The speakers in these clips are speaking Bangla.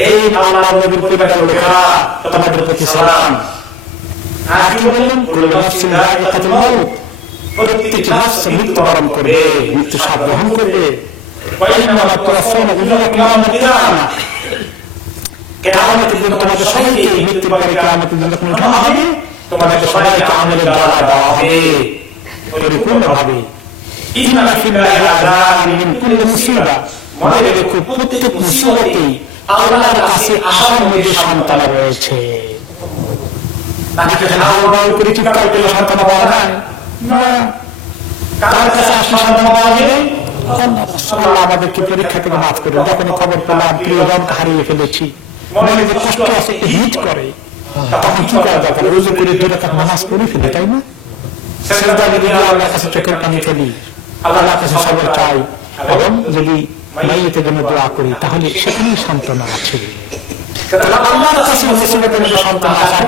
এই আল্লাহর নবীর পরিবার লোকেরা তোমাদের প্রতি সালাম। আর কি বললেন? কুল্লু নাফসিন যায়িকাতুল মাউত, প্রত্যেক নফস মৃত্যুবরণ করবে, মৃত্যু স্বাদ গ্রহণ করবে। ওয়া ইন্নামা তুওয়াফাউনা উজুরাকুম ইয়াওমাল কিয়ামাহ, কিয়ামতের দিন তোমাদের সবাইকে মৃত্যুর পরে কিয়ামতের দিন যখন উঠানো হবে, তোমাদের সবাইকে আমলের দ্বারা দেওয়া হবে পরিপূর্ণভাবে। ইন্না ফিল্লাহি আযাবুন মিন কুল্লি মুসিবা, মনে রেখো প্রত্যেক মুসিবতেই আল্লাহর কাছে আসার মধ্যে সান্ত্বনা রয়েছে। তাকে হাওয়াও করে চিৎকার করলে সান্ত্বনা পাওয়া যায় না। কার কাছে আসলে সান্ত্বনা পাওয়া যাবে? আল্লাহ আমাদেরকে পরীক্ষা থেকে মাফ করে। যখন খবর পেলাম প্রিয়জনকে হারিয়ে ফেলেছি, মনে যে কষ্ট আছে হিট করে, তখন কি করা দরকার? রোজু করে 2 রাকাত নামাজ পড়ে ফেলি, তাই না? সেজদা যদি আল্লাহর কাছে চোখের পানি ফেলি, আল্লাহর কাছে সবর চাই, এবং যদি মাইয়িতের জন্য দোয়া করি, তাহলে সেখানেই সান্ত্বনা আছে। আল্লাহর কাছে মুসিবতের মধ্যে সান্ত্বনা আছে,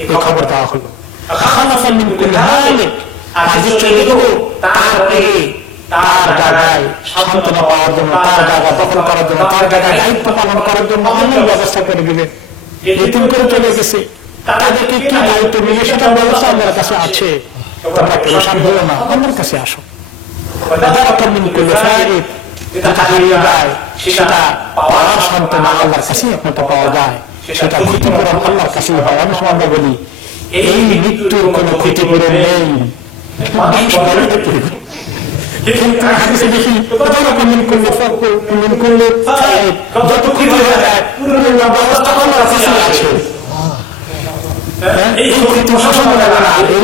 এই খবর দেওয়া হলো। খালাফান মিন কুল্লি হালিক, আর যে চলে গেল তারপরে তার জায়গায় সান্ত্বনা পাওয়ার জন্য, তার জায়গা দখল করার জন্য, তার জায়গায় দায়িত্ব পালন করার জন্য অনেক ব্যবস্থা করে দিলেন। এতিম করে চলে গেছে, তাদেরকে কি দায়িত্ব মিলে সেটার ব্যবস্থা আল্লাহর কাছে আছে। তোমরা পেরেশান হলো না, আমার কাছে আসো। সেটা পাওয়ার সান্ত্বনা আল্লাহর কাছে একমাত্র পাওয়া যায়, সেটা ক্ষতিপূরণ আল্লাহর কাছেই হয়। অনেক সময় আমরা বলি এই মৃত্যুর কোন ক্ষতিপূরণ নেই, কিন্তু হাদিসে দেখি যত ক্ষতি হয়ে যায় পুরো ব্যবস্থা আল্লাহর কাছে আছে। এই ক্ষতি শাসন করে না, এই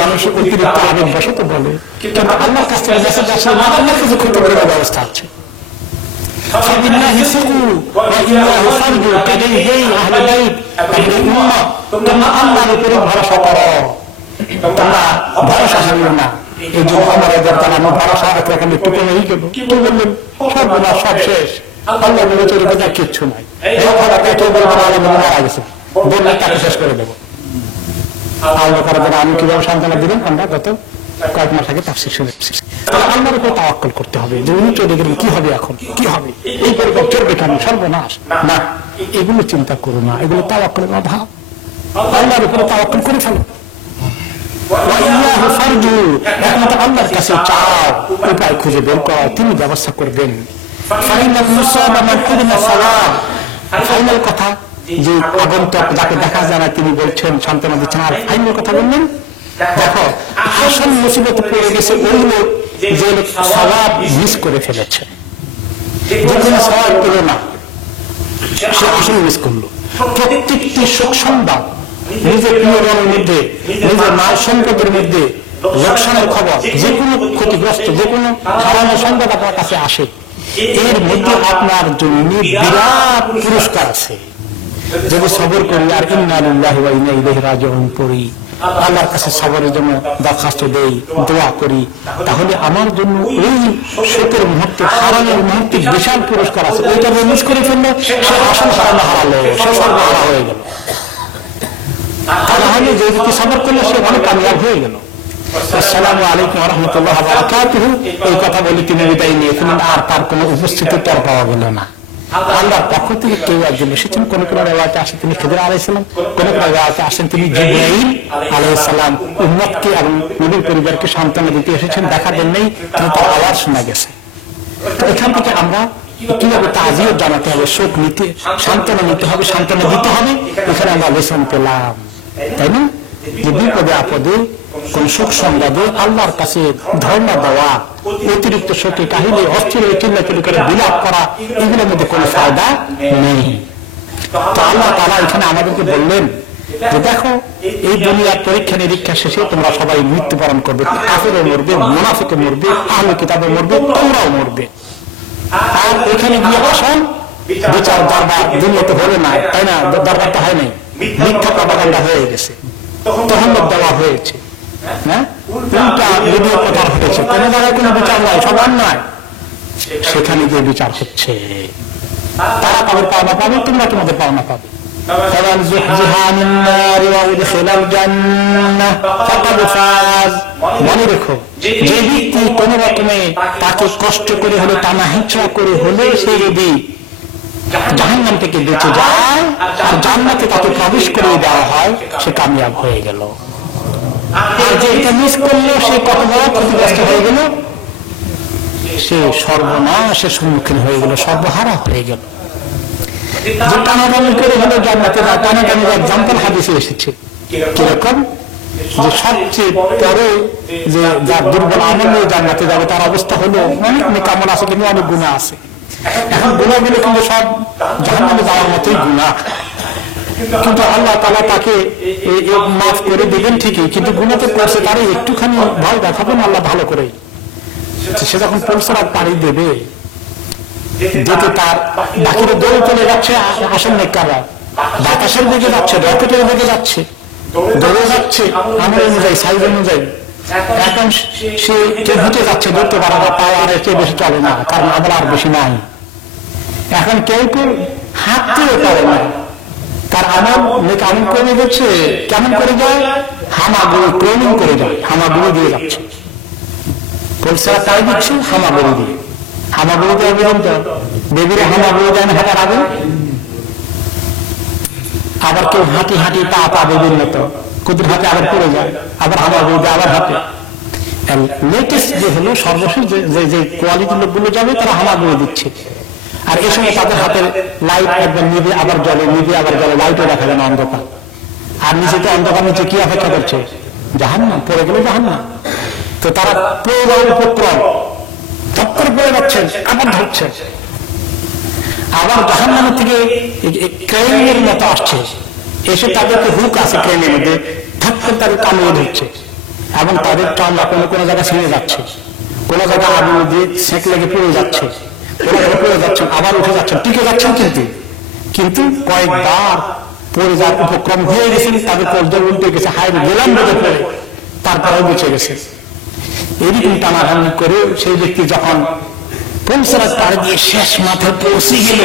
মানুষ অতিরিক্ত আবেগ বসত বলে, কিন্তু আল্লাহর কাছে মেসেজ আসে, আল্লাহর কাছে ক্ষতি করে ব্যবস্থা আছে। তোমরা আল্লাহর উপরে ভরসা করো, তোমরা ভরসা হারিও না। এই যে আমি ভরসা এখানে টুকে নেই গেল, কি বললেন? সর্বনাশ, সব শেষ, আল্লাহ বলে চলে গেছে, কিচ্ছু নাই। মারা গেছে বললে তাকে শেষ করে দেবো। আল্লাহ করার জন্য আমি কিভাবে সান্ত্বনা দিলাম, আমরা গত কয়েক মাস আগে তাফসীর শুনেছি। আল্লাহর উপর তাওয়াক্কুল করতে হবে, যে উনি চলে গেলেন কি হবে, এখন কি হবে, এই পরিবার চলবে কেন, সর্বনাশ না, এগুলো চিন্তা করো না, এগুলো তাওয়াক্কুলের অভাব। আল্লাহর উপরে তাওয়াক্কুল করে ফেলো। একমাত্র আল্লাহর কাছে চাও, উপায় খুঁজে বের করো, তিনি ব্যবস্থা করবেন। ফাইনাল কথা, যে আগন্তক যাকে দেখা যায় না তিনি বলছেন, সান্ত্বনা দিচ্ছেন। আর ফাইনাল কথা বললেন, দেখো আসল মুসিবতে পড়ে গেছে ওই লোক যে লোক সওয়াব মিস করে ফেলেছে, যেখানে সওয়াব পেল না, সে আসল মিস করলো। প্রত্যেকটি শোক সংবাদ, নিজের প্রিয়জনের মধ্যে, নিজের মায়ের সম্পদের মধ্যে লোকসানের খবর, যে কোনো ক্ষতিগ্রস্ত, যে কোনো হারানোর সংবাদ আপনার কাছে আসে, এর মধ্যে আপনার জন্য বিরাট পুরস্কার আছে। যদি সবর করি আর ইন্না লিল্লাহি ওয়া ইন্না ইলাইহি রাজিউন পড়ি, আল্লাহর কাছে সবরের জন্য দরখাস্ত দেই, দোয়া করি, তাহলে আমার জন্য এই শোকের মুহূর্তে, হারানোর মুহূর্তে বিশাল পুরস্কার আছে। ওইটা মিস করে ফেললে সে আসল হারালো, সে সর্বহারা হয়ে গেল। তাহলে যে ব্যক্তি সবর করলে সে অনেক কামিয়াব হয়ে গেল। আসসালামু আলাইকুম ওয়া রাহমাতুল্লাহি ওয়া বারাকাতুহু। এই কথা বলে তিনি বিদায় নিয়েছিলেন, আর তার কোনো উপস্থিতি তার পাওয়া গেল না। আল্লাহর পক্ষ থেকে কেউ একজন এসেছেন, কোন কোন রেওয়ায়েতে আসে তিনি খিদর আলাইহিস সালাম, কোন কোন রেওয়ায়েতে আসেন তিনি জিবরাইল আলাইহিস সালাম। উম্মতকে এবং নবীর পরিবারকে সান্ত্বনা দিতে এসেছেন, দেখা দেন নেই, কিন্তু তার আওয়াজ শোনা গেছে। তো এখান থেকে আমরা কিভাবে তাজিয়ত জানাতে হবে, শোক নিতে, সান্ত্বনা নিতে হবে, সান্ত্বনা দিতে হবে, এখানে আমরা লেসন পেলাম, তাই না? যে বিপদে আপদে কোন শোক সংবাদে আল্লাহর কাছে ধর্ণা দেওয়া, অতিরিক্ত শোকে কাহিনী অস্থির চিল্লাচিল্লি করে বিলাপ করা, এগুলোর মধ্যে কোনো ফায়দা নেই। তো আল্লাহ তাআলা এখানে আমাদেরকে বললেন যে দেখো, এই দুনিয়ার পরীক্ষা নিরীক্ষা শেষে তোমরা সবাই মৃত্যুবরণ করবে, কাফেরও মরবে, মুনাফিকও মরবে, আহলে কিতাবও মরবে, তোমরাও মরবে। আর ওইখানে গিয়ে আসল বিচার দরবার দুনিয়াতে হলো না, তাই না? দরবারটা হয় নাই, মিথ্যা প্রপাগান্ডা হয়ে গেছে, তহমত দেওয়া হয়েছে, উল্টা ভিডিও প্রচার হয়েছে, কোন জায়গায় কোনো বিচার নয়, সবার নয়, সেখানে গিয়ে বিচার হচ্ছে। তারা তাদের পাওনা পাবে, তোমরা তোমাদের পাওনা পাবে। মনে রেখো, যে ব্যক্তি কোন রকমে তাকে কষ্ট করে হলে, টানা হিচড়া করে হলে সে যদি জাহান্নাম থেকে বেঁচে যায় আর জান্নাতে তাকে প্রবেশ করে দেওয়া হয়, সে কামিয়াব হয়ে গেল। আর যে এটা মিস করলো সে কত বড় ক্ষতিগ্রস্ত হয়ে গেল, সে সর্বনাশের সম্মুখীন হয়ে গেল, সর্বহারা হয়ে গেল। যে টানাটানি করে হলো জান্নাতে যায়, টানাটানির এক্সাম্পল হাদিসে এসেছে কিরকম, যে সবচেয়ে পরে যে যার দুর্বল আমল নিয়ে জান্নাতে যাবে তার অবস্থা হলো অনেক নেকামল আছে কিন্তু অনেক গুনাহ আছে। এখন গুনাহগুলো কিন্তু সব জাহান্নামে যাওয়ার মতোই গুনাহ, কিন্তু আল্লাহ তাআলা তাকে মাফ করে দিবেন ঠিকই, কিন্তু গুনাহতে করছে তারে একটুখানি ভয় দেখাবেন আল্লাহ ভালো করে। সে যখন পৌঁছার পাড়ি দেবে, যেতে তার বাকিরা দৌড়ে চলে যাচ্ছে, আসেন নেককাররা বাতাসের দিকে যাচ্ছে, রকেটের দিকে যাচ্ছে, দৌড়ে যাচ্ছে আমল অনুযায়ী, সাইজ অনুযায়ী। এখন সে কেউ হেঁটে যাচ্ছে, ধরতে পারে না, পায়ে আর এর বেশি চলে না, কারণ আমল আর বেশি নাই। এখন কেউ কেউ হাঁটতেও পারে না, তার আমল আমল কমে যাচ্ছে। কেমন করে যায়? হামাগুড়ি ক্রমিং করে যায়, হামাগুড়ি দিয়ে যাচ্ছে, পরিষ্কার তাই দিচ্ছে হামাগুড়ি দিয়ে। হামাগুড়ি দিয়ে বেরোন তো বেবিরা হামাগুড়ি দেয় না হাঁটার আগে। আবার কেউ হাঁটি হাঁটি পা পা বেবির মতো কুকুর হাতে আবার পড়ে যায়, আবার হামাগুড়ি দিয়ে আবার হাঁটে। লেটেস্ট যে হলো সর্বশেষ যে কোয়ালিটি লোকগুলো যাবে তারা হামাগুড়ি দিচ্ছে। আর এই সময় তাদের হাতের লাইট একবার নিভে আবার জলে, নিভে আবার জলে, লাইটও দেখা যায় না, অন্ধকার। আর নিচে তো অন্ধকার, নিচে কি অপেক্ষা করছে? জাহান্নাম, পড়ে গেলে জাহান্নাম। তো তারা পুরো উপক্রম টক্কর পড়ে যাচ্ছেন, আবার ধরছেন, আবার জাহান্নামের থেকে ক্রেনের মতো আসছে, এসে তাদেরকে হুক আছে ক্রেনের মধ্যে, ধাক্কা তাদের কামিয়ে ধরছে এবং তাদের চামড়া কোনো কোনো জায়গায় ছিঁড়ে যাচ্ছে, কোনো জায়গায় আগুন দিয়ে সেঁক লেগে পড়ে যাচ্ছে, কোনো জায়গায় পড়ে যাচ্ছেন, আবার উঠে যাচ্ছেন, টিকে যাচ্ছেন, কিন্তু কয়েকবার পড়ে যাওয়ার উপক্রম হয়ে গেছেন, তাদের কলজল উল্টে গেছে, হায় গেলাম বেঁধে পড়ে, তারপরেও বেঁচে গেছে। এরকম টানাটানি করে সেই ব্যক্তি যখন পৌঁছার পাড়ে দিয়ে শেষ মাঠে পৌঁছে গেল,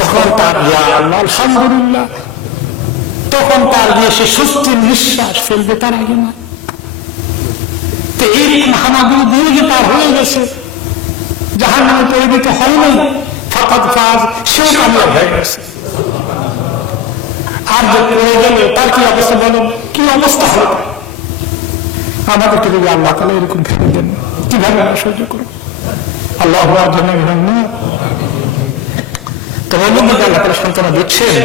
তখন তার আলহামদুলিল্লাহ, তখন তার দিয়ে সে স্বস্তির নিঃশ্বাস ফেলবে তার আগে না। তো এইরকম হামাগুড়ি দিয়ে যে তার হয়ে গেছে, জাহান্নামে পরিণত হয় নাই, ফাকাদ ফাজ, সেও কামিয়াব হয়ে গেছে। আর যে পড়ে গেল তার কি অবস্থা বলেন, কি অবস্থা হবে? আমাদেরকে যদি আল্লাহ তাআলা এরকম ফেলে দেন, কিভাবে আমরা সহ্য করবো? আল্লাহ সন্তান দিচ্ছেন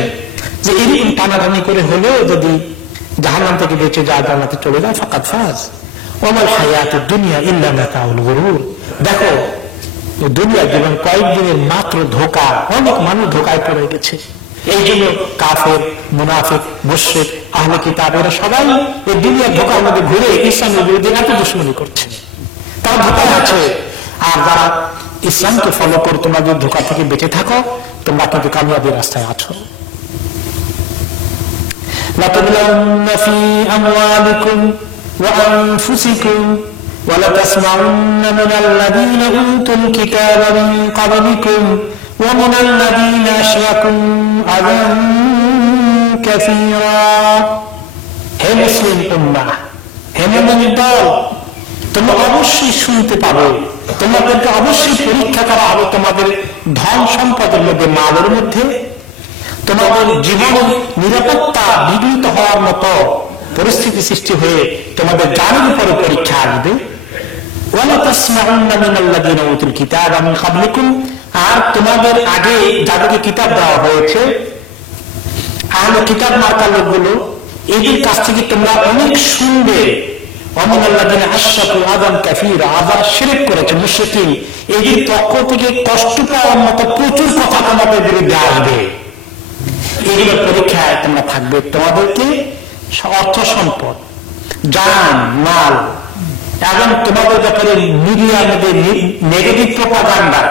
যে এরকম টানাটানি করে হলেও যদি জাহান্নাম থেকে বেঁচে যায়, জান্নাতে চলে যায়, ফাকাদ ফাজ। ওমাল হায়াতুদ দুনিয়া ইল্লা মাতাউল গুরুর। দেখো দুনিয়া জীবন কয়েকদিনের মাত্র ধোঁকা, অনেক মানুষ ধোঁকায় পড়ে গেছে। এই জন্য কাফের, মুনাফিক, মুশরিক, আহলে কিতাব এরা সবাই এই দুনিয়ার ধোঁকার মধ্যে ঘুরে ইসলামের বিরুদ্ধে এত দুশমনি করছে, তারা ধোঁকায় আছে। আর যারা ইসলামকে ফলো করে তোমরা যদি ধোঁকা থেকে বেঁচে থাকো, তোমরা কিন্তু কামিয়াবির রাস্তায় আছো। লাতুবলাউন্না ফি আমওয়ালিকুম ওয়া আনফুসিকুম ওয়া লাতাসমাউন্না মিনাল্লাযীনা উতুল কিতাবা মিন ক্বাবলিকুম ওয়া মিনাল্লাযীনা আশরাকু আযান কাসীরা। হে মুসলিম উম্মাহ, হে মুমিন দল, তোমরা অবশ্যই শুনতে পাবে, তোমাদেরকে অবশ্যই পরীক্ষা করা হবে তোমাদের ধন সম্পদের মধ্যে, মালের মধ্যে। তোমাদের জীবনের নিরাপত্তা বিঘ্নিত হওয়ার মতো পরিস্থিতি সৃষ্টি হয়ে তোমাদের জানের উপরে পরীক্ষা আসবে। ওয়ালা তাসমাউন্না মিনাল্লাযীনা উতুল কিতাবা মিন ক্বাবলিকুম, আর তোমাদের আগে যাদেরকে কিতাব দেওয়া হয়েছে, আহলে কিতাব মার্কা লোকগুলো, এদের কাছ থেকে তোমরা অনেক শুনবে। ওয়ামিনাল্লাযীনা আশরাকু আযান কাসীরা, যারা শিরক করেছে, মুশরিকিন, এদের পক্ষ থেকে কষ্ট পাওয়ার মতো প্রচুর কথা তোমাদের বিরুদ্ধে আসবে। এগুলো পরীক্ষায় তোমরা থাকবে। তোমাদেরকে অর্থ সম্পদ, জান মাল এবং তোমাদের ব্যাপারে মিডিয়ার মধ্যে নেগেটিভ প্রপাগান্ডা,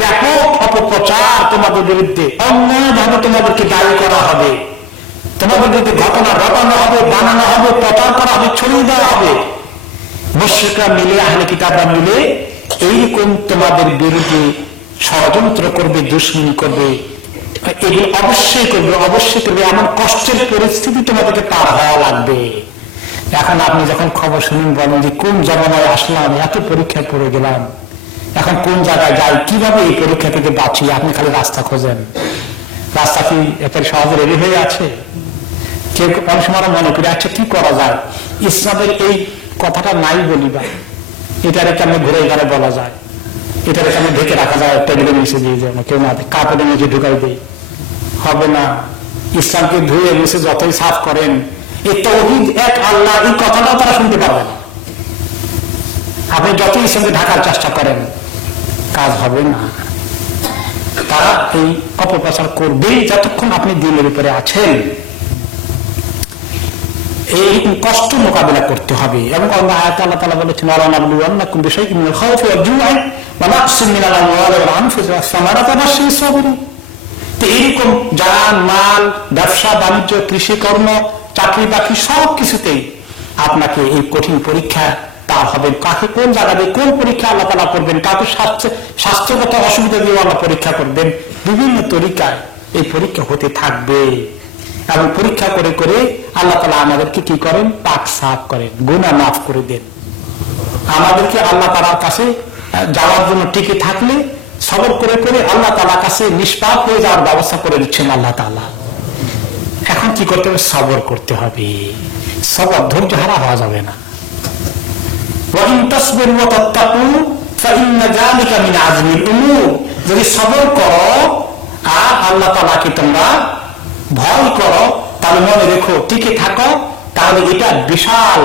ব্যাপক অপপ্রচার তোমাদের বিরুদ্ধে, অন্যায়ভাবে তোমাদেরকে দায়ী করা হবে, তোমাদের বিরুদ্ধে ঘটনা ঘটানো হবে, বানানো হবে, প্রচার করা হবে, ছড়িয়ে দেওয়া হবে। মুশরিকরা মিলে, আহলে কিতাবরা মিলে এইরকম তোমাদের বিরুদ্ধে ষড়যন্ত্র করবে, দুশমনি করবে। এগুলো অবশ্যই করবে, অবশ্যই করবে। এমন কষ্টের পরিস্থিতি তোমাদেরকে পার হওয়া লাগবে। এখন আপনি যখন খবর শুনেন বলেন যে কোন জমানায় আসলাম, এত পরীক্ষায় পড়ে গেলাম, এখন কোন জায়গায় যাই, কিভাবে এই পরীক্ষা থেকে বাঁচি? আপনি খালি রাস্তা খোঁজেন, রাস্তা কি এত সহজে রেডি হয়ে আছে? কেউ অনেক সময় মনে করি আচ্ছা কি করা যায়, ইসলামের এই কথাটা নাই বলিবা, এটারে কেমন ঘুরে ঘরে বলা যায়, এটারে কেমন ঢেকে রাখা যায়, টেবিলের নিচে দিয়ে যাবে, কেউ না কাপড়ের নিচে ঢুকাই দেয়, হবে না। ইসলামকে ধুয়ে মুছে যতই সাফ করেন, এই তাওহীদ এক আল্লাহ, এই কথাটাও তারা শুনতে পারবে না। আপনি যতই ইসলামকে ঢাকার চেষ্টা করেন, কাজ হবে না। তারা এই অপপ্রচার করবেই যতক্ষণ আপনি দিনের উপরে আছেন। এই কষ্ট মোকাবিলা করতে হবে। এবং আল্লাহ তাআলা বলেছেন, ওয়ালানাবলুওয়ান্নাকুম বিশাইইন মিনাল খাউফি ওয়াল জু'i ওয়া নাকসিন মিনাল আমওয়ালি ওয়াল আনফুসি ওয়াস সামারাতি ওয়া বাশশিরিস সাবিরিন। তো এইরকম জান মাল, ব্যবসা বাণিজ্য, কৃষিকর্ম, চাকরি বাকরি সব কিছুতেই আপনাকে এই কঠিন পরীক্ষা পার হবে। কাকে কোন জায়গায় কোন পরীক্ষা আল্লাহ তাআলা করবেন, কাকে স্বাস্থ্যগত অসুবিধা দিয়ে আল্লাহ পরীক্ষা করবেন, বিভিন্ন তরিকায় এই পরীক্ষা হতে থাকবে। এবং পরীক্ষা করে করে আল্লাহ তাআলা আমাদেরকে কি করেন, পাক সাফ করেন, গুনাহ মাফ করে দেন। আমাদেরকে আল্লাহ তাআলার কাছে যাওয়ার জন্য টিকে থাকলে সবর করে করে আল্লাহ তাআলার কাছে নিষ্পাপ হয়ে যাওয়ার ব্যবস্থা করে দিচ্ছেন আল্লাহ তাআলা। এখন কি করতে হবে, সবর করতে হবে। সবর, ধৈর্য হারা হওয়া যাবে না। যদি সবর করো আর আল্লাহ তাআলাকে তোমরা ভয় করো, তাহলে মনে রেখো, টিকে থাকো, তাহলে এটা বিশাল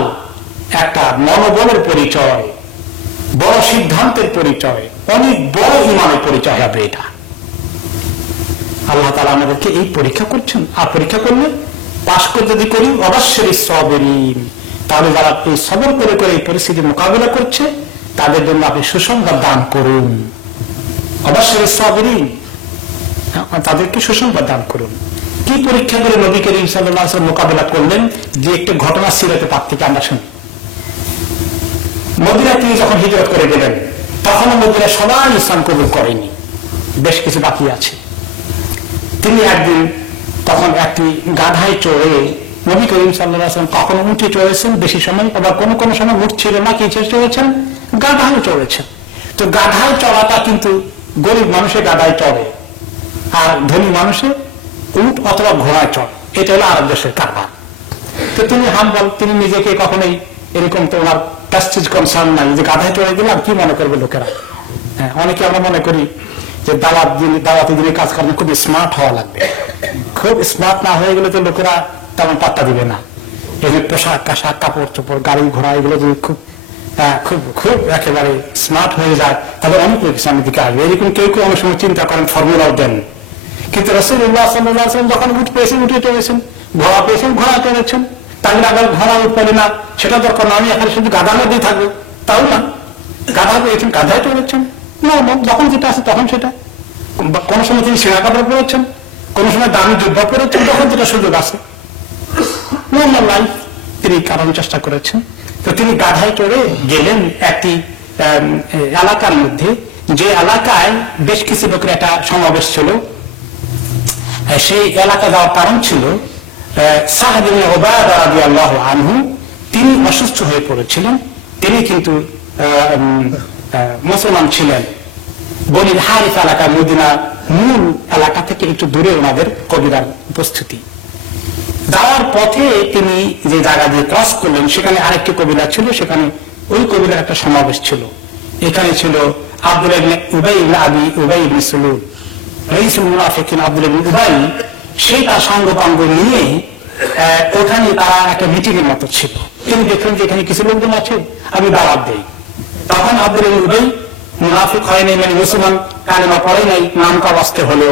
একটা মনোবলের পরিচয়, বড় সিদ্ধান্তের পরিচয়, অনেক বড় ঈমানের পরিচয় হবে এটা। আল্লাহ তাআলা আমাদেরকে এই পরীক্ষা করছেন। আর পরীক্ষা করলে পাশ করে যদি করি, অবশ্যই সাবিরিন, তাহলে যারা এই সবর করে করে এই পরিস্থিতি মোকাবিলা করছে তাদের জন্য আপনি সুসংবাদ দান করুন। অবশ্যই সাবিরিন, তাদেরকে সুসংবাদ দান করুন। কি পরীক্ষা করে নবী করিম সাল্লাল্লাহু আলাইহি ওয়াসাল্লাম মোকাবিলা করলেন, যে একটা ঘটনা সিরাতে পাক থেকে আমরা শুনি। মদিনা তিনি যখন হিজরত করে গেলেন, তখন মদিনা সবাই ইসলাম কবুল করেনি, বেশ কিছু বাকি আছে। তিনি একদিন তখন একটি গাধায় চড়ে, নবী করিম সাল্লাল্লাহু আলাইহি ওয়াসাল্লাম কখনো উঠে চড়েছেন বেশি সময়, আবার কোনো কোনো সময় উঠ ছিল না, কিসে চড়েছেন, গাধায় চড়েছেন। তো গাধায় চড়াটা কিন্তু গরিব মানুষের গাধায় চড়ে, আর ধনী মানুষের উট অথবা ঘোড়ায় চড়ে, এটা হলো আরব দেশের কারবার। তো তিনি হাম্বল, তিনি নিজেকে কখনোই এরকম তো ওনার প্যাস্টিজ কনসার্ন নাই যে গাধায় চড়ে দিলাম কি মনে করবে লোকেরা। হ্যাঁ, অনেকে আমরা মনে করি যে দাওয়াতি দিনে কাজ করেন খুব স্মার্ট হওয়া লাগবে, খুব স্মার্ট না হয়ে গেলে তো লোকেরা তেমন পাত্তা দিবে না। এই যে পোশাক আশাক, কাপড় চোপড়, গাড়ি ঘোড়া, এগুলো যদি খুব খুব খুব একেবারে স্মার্ট হয়ে যায়, তাহলে অনেক লোক ইসলামের দিকে আসবে। এরকম কেউ কেউ অনেক সময় চিন্তা করেন, ফর্মুলাও দেন। কিন্তু রাসূলুল্লাহ সাল্লাল্লাহু আলাইহি ওয়াসাল্লাম যখন উঠ পেয়েছেন উঠে চলেছেন, ঘোড়া পেয়েছেন ঘোড়া চড়েছেন, তাহলে আবার ঘোড়া উঠ পেলে না সেটা দরকার না, আমি এখানে শুধু গাধা মধ্যেই থাকবো, তাও না, গাধা পেয়েছেন গাধায় চড়েছেন, না যখন যেটা আছে তখন সেটা। কোন সময় তিনি সেনা কাপড় পরেছেন, কোন সময় দামি জুব্বা পরেছেন, যখন যেটা সুযোগ আছে নর্মাল লাইফ তিনি কারণ চেষ্টা করেছেন। তো তিনি গাধায় চড়ে গেলেন একটি এলাকার মধ্যে, যে এলাকায় বেশ কিছু লোকের একটা সমাবেশ ছিল। সেই এলাকা যাওয়ার কারণ ছিল সা'দ ইবনে উবাদা রাদিয়াল্লাহু আনহু, তিনি অসুস্থ হয়ে পড়েছিলেন। তিনি কিন্তু মুসলমান ছিলেন, বনিল হারিস এলাকা, মদিনা মূল এলাকা থেকে একটু দূরে ওনাদের কবিরার উপস্থিতি। যাওয়ার পথে তিনি যে জায়গা দিয়ে ক্রস করলেন, সেখানে আরেকটি কবিরা ছিল, সেখানে ওই কবিরার একটা সমাবেশ ছিল। এখানে ছিল আব্দুল্লাহ ইবনে উবাই ইবনে আবি উবাই ইবনে সুলুল, রাইসুল মুনাফিকিন আব্দুল্লাহ ইবনে উবাই, সেই তার সঙ্গপাঙ্গ নিয়ে ওখানে তারা একটা মিটিং এর মতো ছিল। তিনি দেখলেন যে এখানে কিছু লোকজন আছে, আমি দাওয়াত দেই। তখন আব্দুল্লাহ ইবনে উবাই মুনাফিক হয় নাই, মানে মুসলমান, কালেমা পড়ে নাই, নাম কাবাস্তে হলো,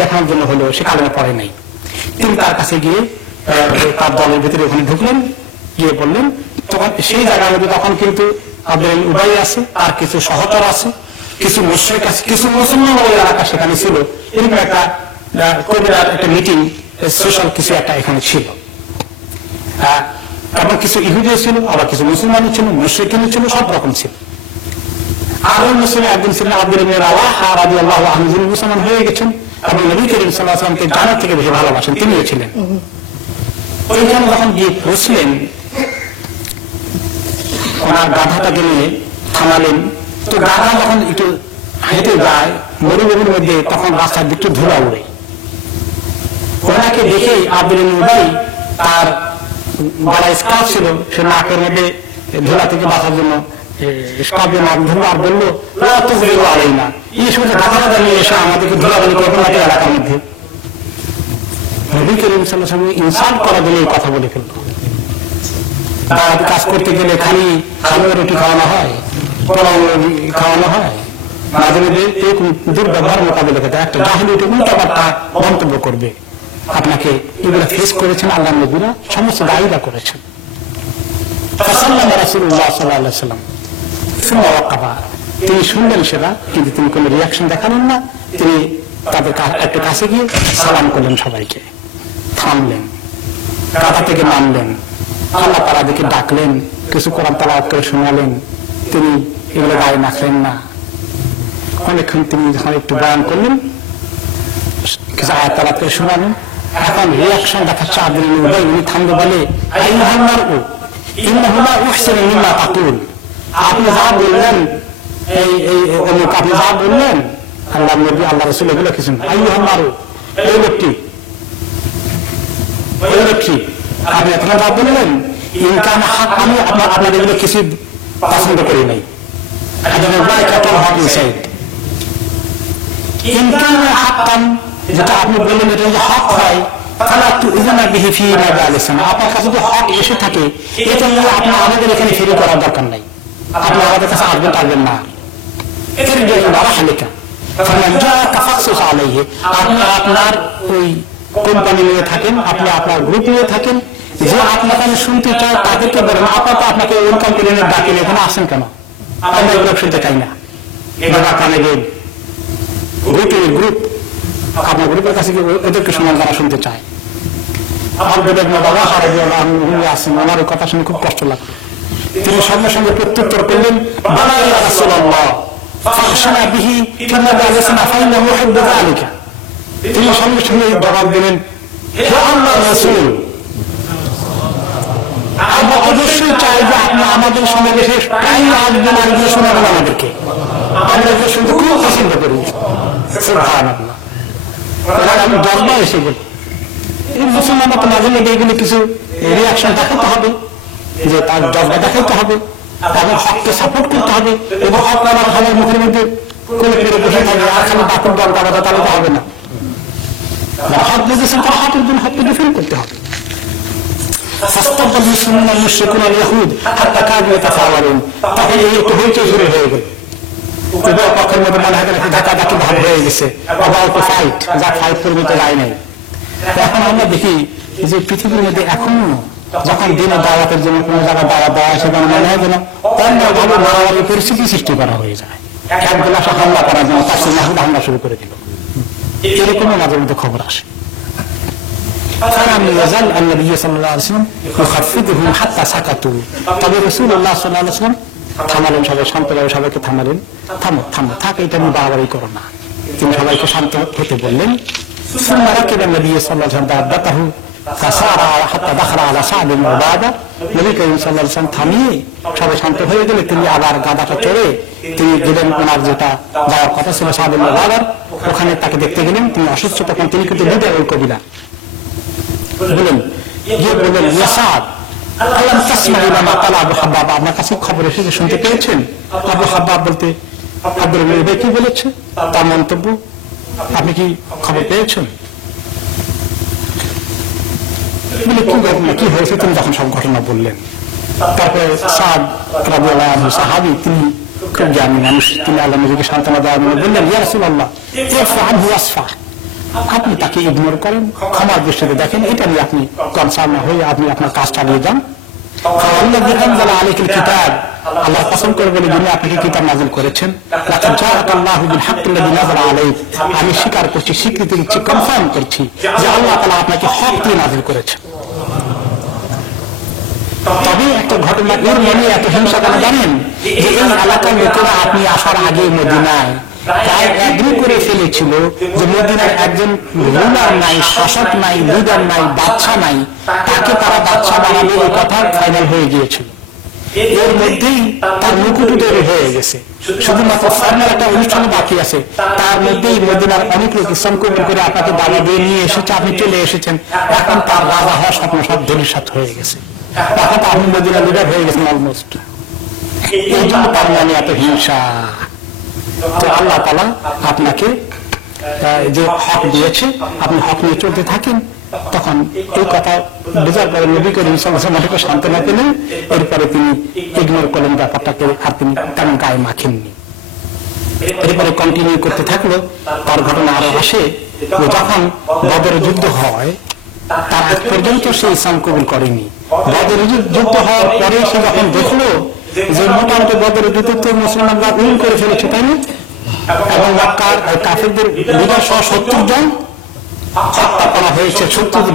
দেখানোর জন্য হলো, সে কালেমা পড়ে নাই। তিনি তার কাছে গিয়ে তার দলের ভিতরে ওখানে ঢুকলেন, গিয়ে বললেন। তখন সেই জায়গার মধ্যে তখন কিন্তু আব্দুল উবাই আছে, আর কিছু সহচর আছে, কিছু মুশরিক আছে, কিছু মুসলমান এলাকা সেখানে ছিল। এরকম একটা কবিরার একটা মিটিং, সোশ্যাল কিছু একটা এখানে ছিল। এবং কিছু ইহুদিও ছিল, আবার কিছু মুসলমানও ছিল, মুশরিকও ছিল, সব রকম ছিল। আর ওই মুসলিম একজন ছিলেন আব্দুল ইবনে রাওয়াহা রাদিয়াল্লাহু আনহু, যিনি মুসলমান হয়ে গেছেন এবং নবী করিম সাল্লাল্লাহু আলাইহি ওয়াসাল্লামকে জানার থেকে বেশি ভালোবাসেন, তিনিও ছিলেন। ওইখানে যখন গিয়ে পৌঁছলেন, ওনার গাধাটাকে নিয়ে থামালেন, তো গাধা যখন একটু হেঁটে যায় মরুভূমির মধ্যে, তখন রাস্তার দিকটা ধুলা উড়ে। ওনাকে দেখেই আব্দুল উবাই তার বড় স্কার্ফ ছিল, সে নাকের মধ্যে ধুলা থেকে বাঁচার জন্য আর বললো আড়াই না, এই সমস্ত গাধারা দাঁড়িয়ে এসে আমাদেরকে ধুলাবালি করবো না এলাকার মধ্যে। নবী করিম সাল্লাল্লাহু আলাইহি ওয়াসাল্লাম ইনসাল্ট করার জন্য এই কথা বলে ফেললো। কাজ করতে গেলে খালি খাবার রুটি খাওয়ানো হয়, খাওয়ানো হয়, মাঝে মধ্যে দুর্ব্যবহার মোকাবিলা করতে একটা জাহিলিয়াতে উল্টাপাল্টা মন্তব্য করবে। আপনাকে এগুলো ফেস করেছেন আল্লাহ নবীরা, সমস্ত দায়ীরা করেছেন। রাসূলুল্লাহ সাল্লাল্লাহু আলাইহি ওয়াসাল্লাম তিনি শুনলেন সেটা, কিন্তু তিনি কোনো রিয়াকশন দেখালেন না। তিনি তাদের একটু কাছে গিয়ে সালাম করলেন, সবাইকে থামলেন, কাঁথা থেকে নামলেন, আল্লাহ তাআলা দিকে ডাকলেন, কিছু কোরআন তেলাওয়াত করে শোনালেন। তিনি এগুলো গায়ে রাখলেন না। অনেকক্ষণ তিনি যখন একটু বয়ান করলেন, কিছু আয়াত তেলাওয়াত করে শোনালেন। এখন রিয়াকশন দেখাচ্ছে আব্দুল উবাই, উনি থামলে বলে, আপনি যা বললেন আপনি যা বললেন আল্লাহ নবী আল্লাহ রাসূল এগুলো কিছু না। এই লোকটি আপনি আপনারা যা বললেন আমি আপনাদের এগুলো কিছু পছন্দ করি নাই। যেটা আপনি বললেন এটা যদি হক হয়, আপনার কাছে যদি হক এসে থাকে, এটা নিয়ে আপনি আমাদের এখানে ফিরে করার দরকার নাই, আপনি আমাদের কাছে আসবেন না। আপনি আপনার ওই কোম্পানি নিয়ে থাকেন, আপনি আপনার গ্রুপ নিয়ে থাকেন, যে আপনাকে আমি শুনতে চাই তাদেরকে বলেন, আপনার তো আপনাকে ওয়েলকাম করে ডাকেন, এখানে আসেন কেন? আমরা এগুলো শুনতে চাই না। গ্রুপ আপনার গ্রুপের কাছে ওদেরকে শোনান যারা শুনতে চায়। আমার বাবা আসেন, ওনার ওই কথা শুনে খুব কষ্ট লাগলো। তিনি সঙ্গে সঙ্গে প্রত্যুত্তর করলেন, তিনি সঙ্গে সঙ্গে জবাব দিলেন, হে আল্লাহর রাসূল, আমরা অবশ্যই চাই যে আপনি আমাদের সমাবেশে প্রায় আসবেন, আর এগুলো শোনাবেন আমাদেরকে। আমরা এগুলো শুনতে খুব পছন্দ করি। সুবহানাল্লাহ, আমি জজবা এসে বলি, এই মুসলমানরা তো মাঝে মধ্যে এগুলো কিছু রিয়াকশন দেখাতে হবে, যে তার জজবা দেখাতে হবে, তাদের হককে সাপোর্ট করতে হবে, এবং হক আমার ভালোর মুখের মধ্যে কোলে পেরে বসে থাকবে আর খালি বাকুর দল করা, তাহলে তো হবে না। হক বুঝেছেন, তার হকের জন্য হককে ডিফেন্ড করতে হবে। তখন এই একটু হইচই শুরু হয়ে গেল, উভয় পক্ষের মধ্যে মনে হয় ধাক্কাধাক্কি ভাব হয়ে গেছে, ফাইট, যা ফাইট করবে তো যায় নাই। এখন আমরা দেখি যে পৃথিবীর মধ্যে এখনো যখন দিনে দাওয়াতের জন্য কোনো জায়গায় দাওয়াত দেওয়া, সেখানে মনে হয় যেন অন্যভাবে মারামারি পরিস্থিতি সৃষ্টি করা হয়ে যায়। এক বেলাসা হামলা করার জন্য তার সঙ্গে হামলা শুরু করে দিল, এরকমও মাঝে মধ্যে খবর আসে। তবে রাসূলুল্লাহ সাল্লাল্লাহু আলাইহি ওয়াসাল্লাম থামালেন, সবাই শান্তভাবে সবাইকে থামালেন, থামো থামো, থাক, এটা নিয়ে বাড়াবাড়ি করো না। তিনি সবাইকে শান্ত হতে বললেন। থামিয়ে সবাই শান্ত হয়ে গেলে তিনি আবার গাদাটা চড়ে তিনি গেলেন ওনার যেটা যাওয়ার কথা ছিল সাদ ইবনে উবাদার, ওখানে তাকে দেখতে গেলেন। তিনি অসুস্থ, তখন তিনি কিন্তু বিদায় ওই কবিরা বললেন, সাদ আপনার কাছে খবর এসেছে, শুনতে পেয়েছেন? আবু হাব্বাব বলতে আব্দুল উবাই কি বলেছে তার মন্তব্য, আপনি কি খবর পেয়েছেন? কি হয়েছে তিনি যখন সব ঘটনা বললেন। তারপরে সাদ রাদিয়াল্লাহু আনহু সাহাবী, তিনি খুব জ্ঞানী মানুষ, তিনি আল্লাহ নবীকে সান্ত্বনা দেওয়ার জন্য বললেন, ইয়া রাসূলুল্লাহ, আপনি তাকে ইগনোর করেন, ক্ষমার দৃষ্টিতে দেখেন, এটা নিয়ে আপনি কনসার্ন হয়ে আপনি আপনার কাজ চালিয়ে যান। আল্লাহ পছন্দ করে বলে যিনি আপনাকে কিতাব নাযিল করেছেন, আমি স্বীকার করছি, স্বীকৃতি দিচ্ছি, কনফার্ম করছি যে আল্লাহ তাআলা আপনাকে হক দিয়ে নাযিল করেছেন। তবে একটা ঘটনা, এর মনে এত হিংসা কেন জানেন? যে এই এলাকার লোকেরা আপনি আসার আগে মদিনায় প্রায় এগ্রি করে ফেলেছিল যে মদিনার একজন রুলার নাই, শাসক নাই, লিডার নাই, বাদশা নাই, তাকে তারা বাদশা বানাবে, এই কথা ফাইনাল হয়ে গিয়েছিল। এর মধ্যেই তার মুকুট তৈরি হয়ে গেছে, শুধুমাত্র ফর্মাল একটা অনুষ্ঠান বাকি আছে। তার মধ্যেই মদিনার অনেক লোক ইসলাম কবুল করে আপনাকে দাবি দিয়ে নিয়ে এসেছে, আপনি চলে এসেছেন, এখন তার রাজা হওয়ার স্বপ্ন সব ধূলিসাৎ হয়ে গেছে, এখন তো আপনি মদিনার লিডার হয়ে গেছেন অলমোস্ট। এই জন্য তার মনে এত হিংসা। তো আল্লাহ তাআলা আপনাকে যে হক দিয়েছে, আপনি হক নিয়ে চলতে থাকেন। তখন এই কথা বোঝার পরে নবী করিম সাল্লাল্লাহু আলাইহি ওয়াসাল্লাম সান্ত্বনা পেলেন। এরপরে তিনি ইগনোর করলেন ব্যাপারটাকে, আর তিনি তেমন গায়ে মাখেননি। এরপরে কন্টিনিউ করতে থাকলো। তার ঘটনা আরো আসে যে যখন বদরের যুদ্ধ হয় তার আগ পর্যন্ত সে ইসলাম কবুল করেনি। বদরের যুদ্ধ হওয়ার পরে সে যখন দেখলো যে মোটামুটি বদরের যুদ্ধ মুসলমানরা উইন করে ফেলেছে, তাই না, এবং মক্কার কাফেরদের লিডার সহ 70 জন হত্যা করা হয়েছে,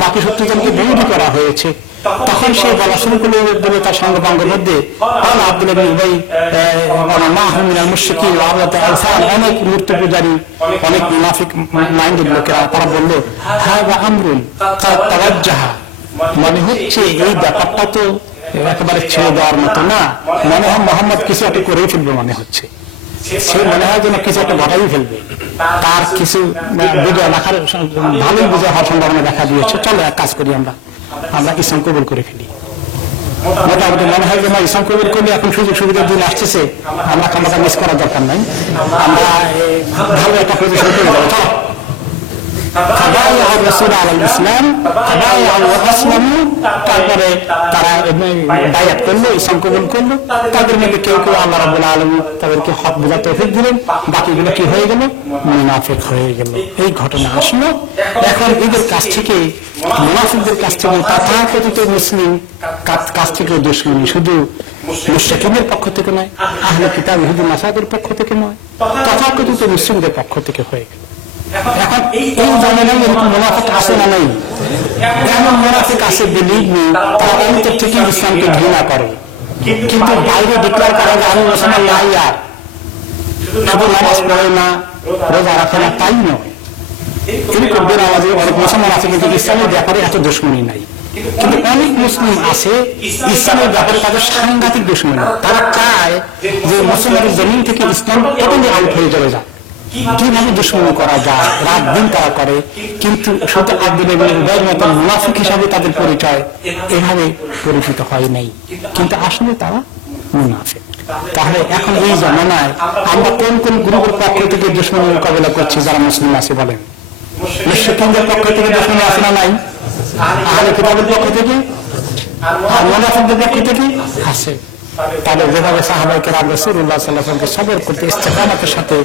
বাকি 70 জনকে বিরোধী করা হয়েছে। তখন সে বলা শুরু করলো তার সঙ্গপাঙ্গের মধ্যে অনেক মূর্তি পূজারী, অনেক মুনাফিক মাইন্ডের লোকেরা, তারা বললো হাযা আমরুন কাদ তাওয়াজ্জাহা, মনে হচ্ছে এই ব্যাপারটা তো একেবারে ছেড়ে দেওয়ার মতো না, মনে হয় মোহাম্মদ কিছু একটা করেই ফেলবে, মনে হচ্ছে সে মনে হয় যেন কিছু একটা ঘটাই ফেলবে, তার কিছু বিজয় রাখার ভালোই বিজয় হওয়ার সম্ভাবনা দেখা দিয়েছে, চলো এক কাজ করি, আমরা ইসলাম কবুল করে ফেলি। মোটামুটি মনে হয় যে ইসলাম কবুল করলে এখন সুযোগ সুবিধার দিন আসতেছে, আমরা ক্ষমতা মিস করার দরকার নাই, আমরা ভালো একটা পজিশন করে যাবো, চলো। তারপরে তারা বায়াত করলো, ইসলাম কবুল করলো। তাদের মধ্যে কেউ কেউ আল্লাহ রাব্বুল আলামিন তাদেরকে হক বোঝার তৌফিক দিলেন, বাকিগুলো কি হয়ে গেল, মুনাফিক হয়ে গেল। এই ঘটনা আসলো। এখন এদের কাছ থেকে, মুনাফিকদের কাছ থেকে, তথাকথিত মুসলিম কাছ থেকে দুশমনী শুধু মুশরিকদের পক্ষ থেকে নয়, আহলে কিতাব ইহুদি নাসারাদের পক্ষ থেকে নয়, তথাকথিত মুসলিমদের পক্ষ থেকে হয়ে গেল। এখন এই জামানায় এরকম মুনাফিক আছে না নাই? এমন মুনাফিক আছে বিলিভ মি, তারা অন্তর থেকে ইসলামকে ঘৃণা করে, কিন্তু বাইরে ডিক্লেয়ার করে যে আমি মুসলমান নাই, আর শুধু নামাজ পড়ে না, রোজা রাখে না, তাই নয়। এরকম বেনামাজি অনেক মুসলমান আছে, কিন্তু ইসলামের ব্যাপারে এত দুশমনী নাই। কিন্তু অনেক মুসলিম আছে ইসলামের ব্যাপারে তাদের সাংঘাতিক দুশমনী। তারা চায় যে মুসলমানের জমিন থেকে ইসলাম টোটালি আউট হয়ে চলে যায়। কিভাবে দুশমনী করা যায়, রাত দিন তারা করে, কিন্তু শুধু একদিন উভয়ের মতো মুনাফিক হিসাবে তাদের পরিচয় এভাবে পরিচিত হয় নাই, কিন্তু আসলে তারা মুনাফিক। তাহলে এখন এই জামানায় আমরা কোন কোন গ্রুপের পক্ষ থেকে দুশমনী মোকাবিলা করছি? যারা মুসলিম আছে বলেন, মুশরিকদের পক্ষ থেকে দুশমনী আছে না নাই? আহলে কিতাবের পক্ষ থেকে আর মুনাফিকদের পক্ষ থেকে আছে। তাদের যেভাবে সাহাবায়ে কেরাম রাসূলুল্লাহ সাল্লাল্লাহু আলাইহি ওয়াসাল্লামকে সবর করতে ইস্তেকামতের সাথে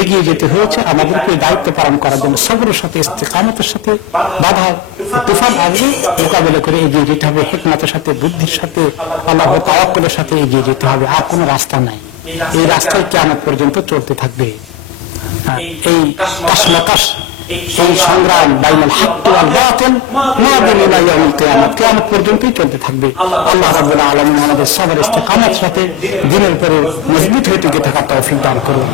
এগিয়ে যেতে হয়েছে, আমাদেরকে দায়িত্ব পালন করার জন্য সবরের সাথে ইস্তেকামতের সাথে বাধা তুফান আসবে মোকাবিলা করে এগিয়ে যেতে হবে, হিকমতের সাথে, বুদ্ধির সাথে, আল্লাহর তাওয়াক্কুলের সাথে এগিয়ে যেতে হবে। আর কোনো রাস্তা নাই, এই রাস্তায় কিয়ামত পর্যন্ত চলতে থাকবে। এই কাশমাকাশ, এই সংগ্রাম বাইনাল হক ওয়াল বাতিল মাদিন ইলা ইয়াউমিল কিয়ামত, কিয়ামত পর্যন্তই চলতে থাকবে। আল্লাহ রাব্বুল আলামিন আমাদের সবর ইস্তেকামতের সাথে দিনের উপরে মজবুত হয়ে টিকে থাকার তৌফিক দান করুন।